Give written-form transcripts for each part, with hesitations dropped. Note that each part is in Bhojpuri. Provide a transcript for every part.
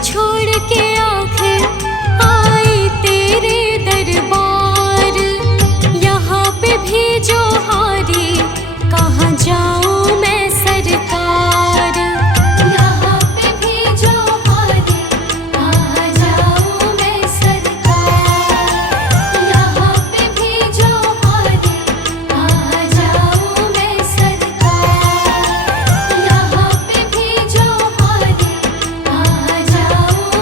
छोड़ के आखिर आई तेरे दरबार। यहाँ पे भी जो हारी कहाँ जाऊँ मैं सरकार। यहाँ पे भी जो हारी कहाँ जाऊँ मैं सरकार। यहाँ पे भी जो हारी कहाँ जाऊँ मैं सरकार। यहाँ पे भी जो हारी कहाँ जाऊँ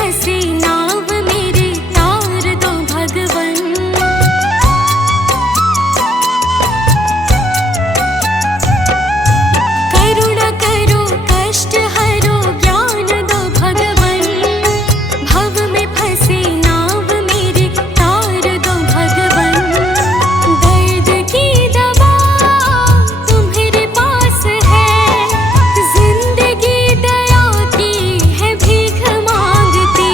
फंसी नाव मेरी तार दो भगवन। करुणा करो कष्ट हरो ज्ञान दो भगवन। भव में फंसी नाव मेरी तार दो भगवन। दर्द की दवा तुम्हारे पास है, जिंदगी दया की है भीख मांगती।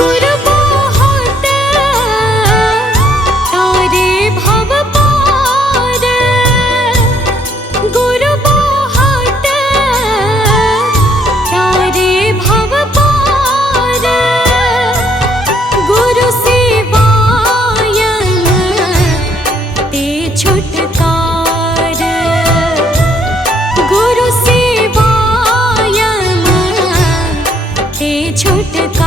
गुरु बहुत तारे भव पार, गुरु बहुत तारे भव पार, गुरु सेवायन ते छुटकार, गुरु सेवायन ते छुटकार।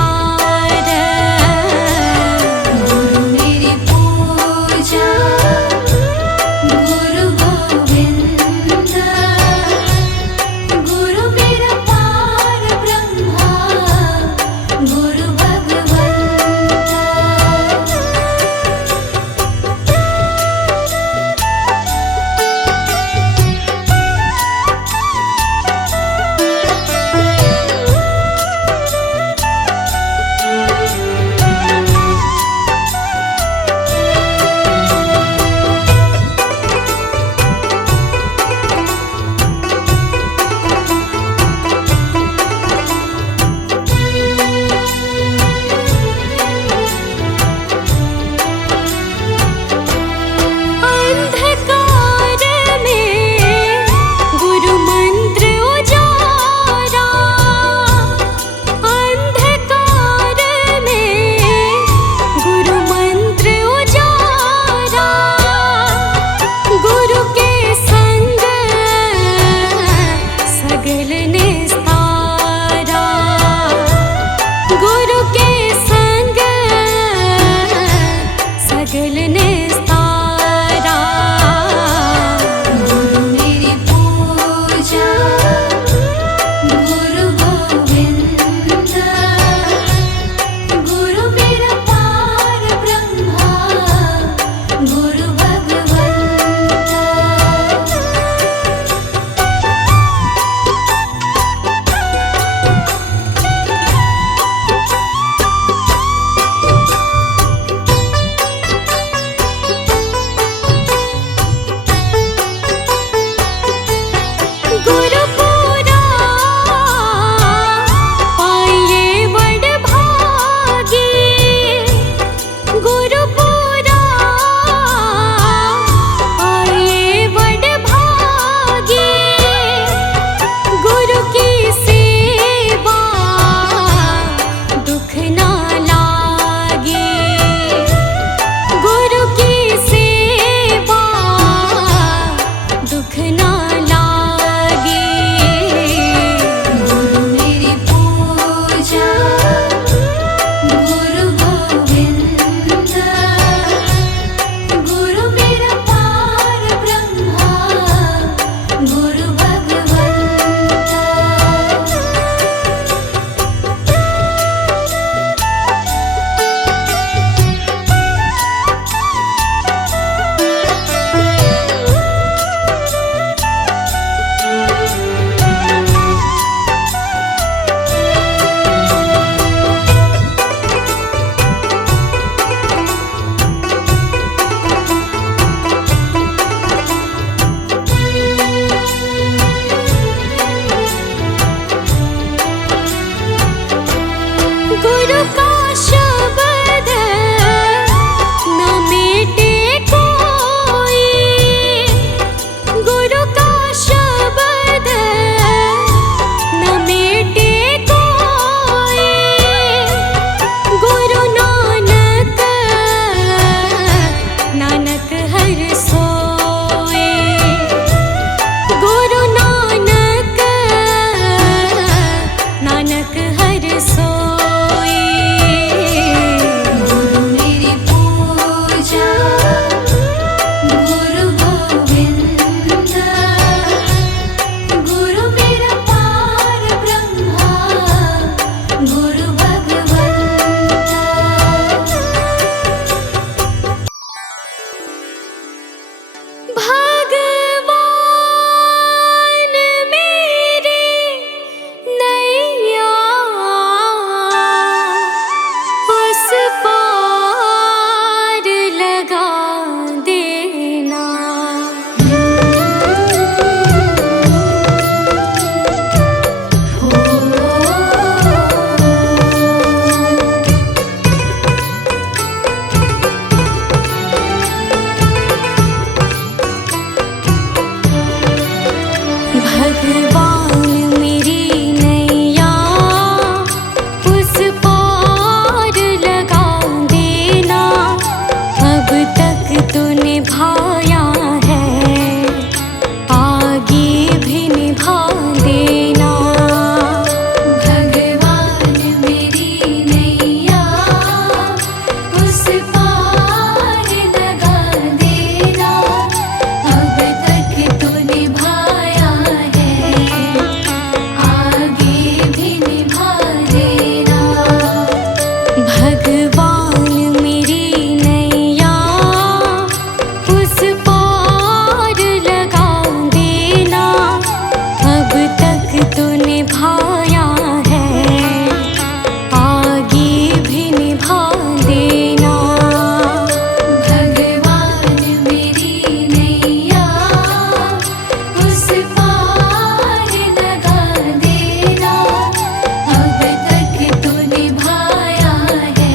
भगवान मेरी नैया उस पार लगा देना, अब तक तो निभाया है, आगे भी निभा देना। भगवान मेरी नैया उस पार लगा देना, अब तक तो निभाया है,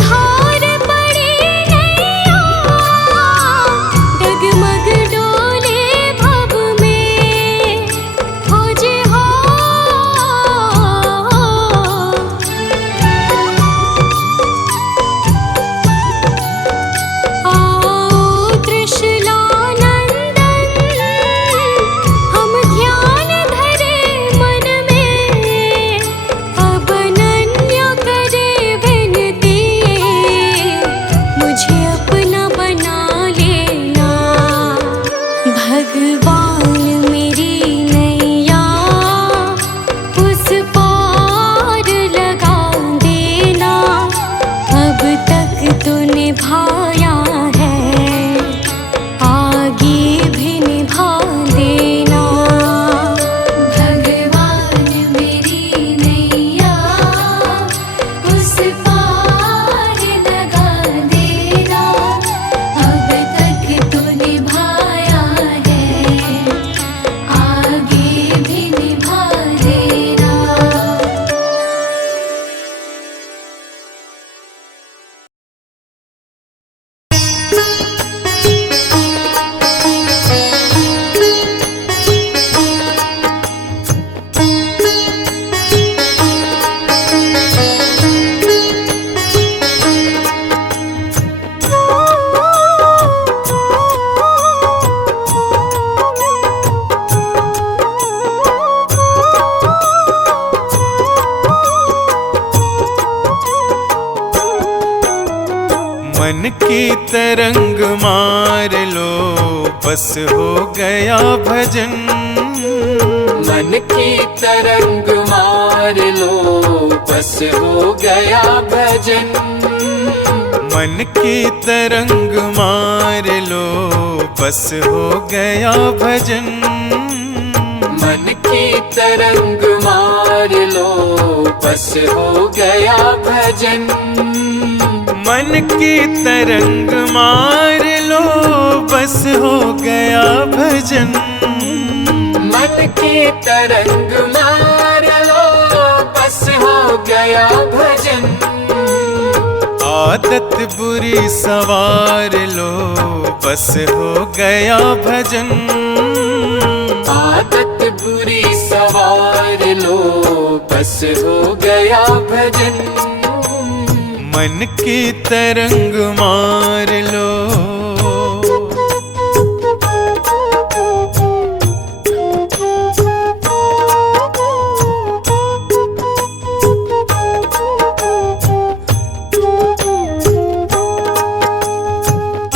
धार पड़ी नैया, डगमग डोले भव में, खोज हो। आओ त्रिशूलानंदन, हम ध्यान धरे मन में, अब अनन्य करे विनती, मुझे अपना बना लेना। भगवान मेरी नैया उस पार लगा देना, अब तक तो निभाया है, आगे भी निभा देना। भगवान मेरी नैया उस पार लगा देना, अब तक तो निभाया है, आगे भी निभा देना। मन की तरंग मार लो, बस हो गया भजन। मन की तरंग मार लो, बस हो गया भजन। मन की तरंग मार लो, बस हो गया भजन। मन की तरंग मार लो, बस हो गया भजन। मन की तरंग मार लो, बस हो गया भजन। मन की तरंग मार लो, बस हो गया भजन। आदत बुरी सवार लो, बस हो गया भजन। आदत बुरी सवार लो, बस हो गया भजन। मन की तरंग मार लो।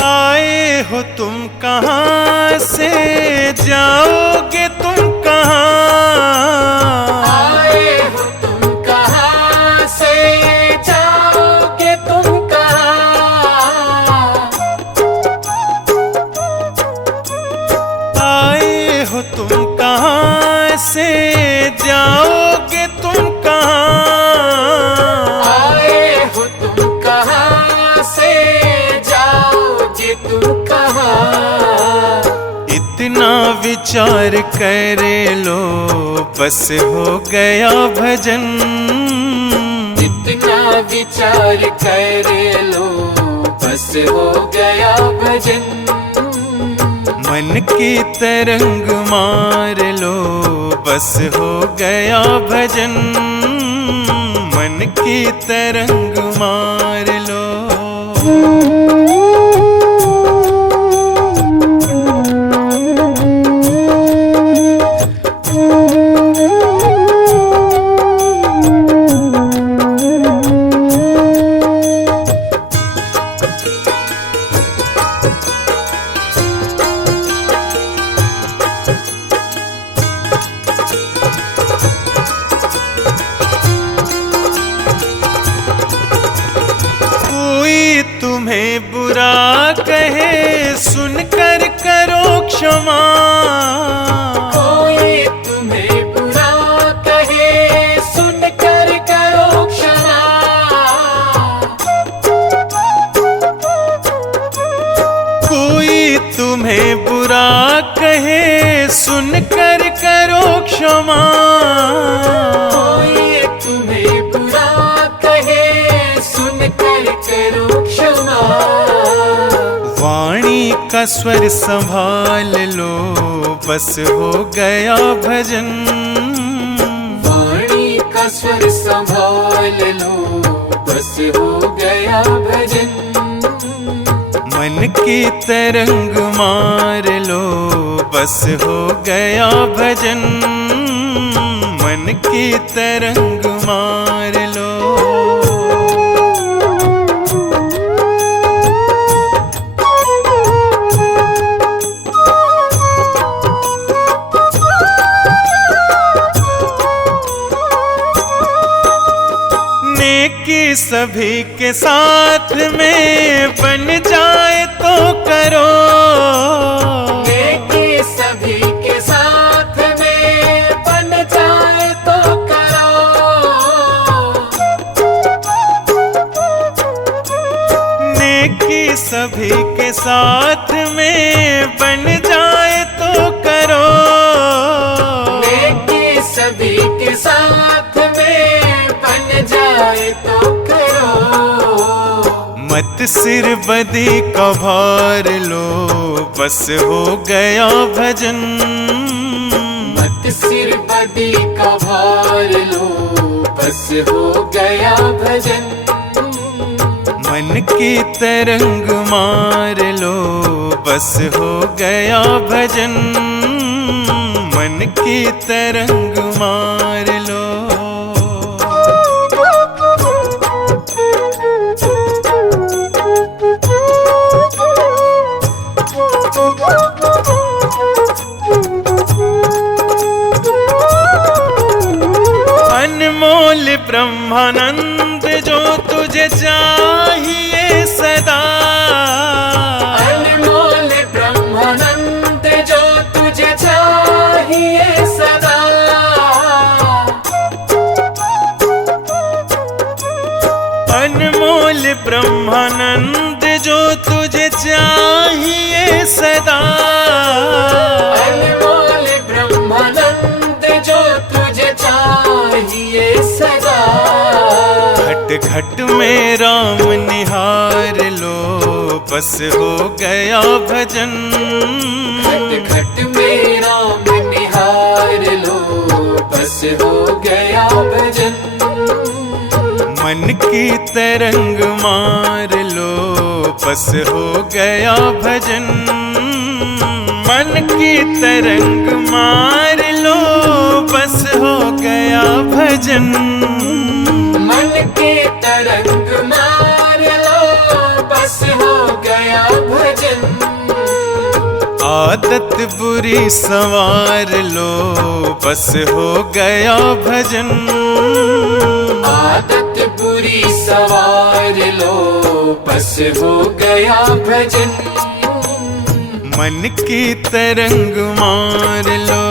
आए हो तुम कहाँ से, जाओगे तुम कहाँ? आए हो तुम कहाँ से, जाओगे तुम कहाँ? आए हो तुम कहाँ से, जाओगे तुम कहाँ? आए हो तुम कहाँ से, जाओगे तुम कहाँ? इतना विचार करे लो, बस हो गया भजन। इतना विचार कर लो, बस हो गया भजन। मन की तरंग मार लो, बस हो गया भजन। मन की तरंग मार लो। तुम्हें बुरा कहे सुनकर करो क्षमा। कोई तुम्हें बुरा कहे सुनकर करो क्षमा। कोई तुम्हें बुरा कहे सुनकर करो क्षमा। कोई तुम्हें बुरा कहे सुनकर क्षमा। वाणी का स्वर संभाल लो, बस हो गया भजन। वाणी का स्वर संभाल लो, बस हो गया भजन। मन की तरंग मार लो, बस हो गया भजन। मन की तरंग मार लो। नेकी सभी के साथ में बन जाए तो करो। नेकी सभी के साथ में बन जाए तो करो। नेकी सभी के साथ में बन जाए तो करो। नेकी सभी के साथ में बन जाए तो करो। मत सिर बदी का भार लो, बस हो गया भजन। मत सिर बदी का भार लो, बस हो गया भजन। मन की तरंग मार लो, बस हो गया भजन। मन की तरंग मार लो। अनमोल ब्रह्मानंद जो तुझे चाहिए सदा। अनमोल ब्रह्मानंद जो तुझे चाहिए सदा। अनमोल ब्रह्मानंद जो तुझे चाहिए सदा। अनमोल ब्रह्मानंद जो तुझे चाहिए सदा। घट घट में राम निहार लो, बस हो गया भजन। घट घट में राम निहार लो, बस हो गया भजन। मन की तरंग मार लो, बस हो गया भजन। मन की तरंग मार लो, बस हो गया भजन। मन की तरंग मार लो, बस हो गया भजन। आदत बुरी संवार लो, बस हो गया भजन। आदत बुरी सवार लो, बस हो गया भजन। मन की तरंग मार लो।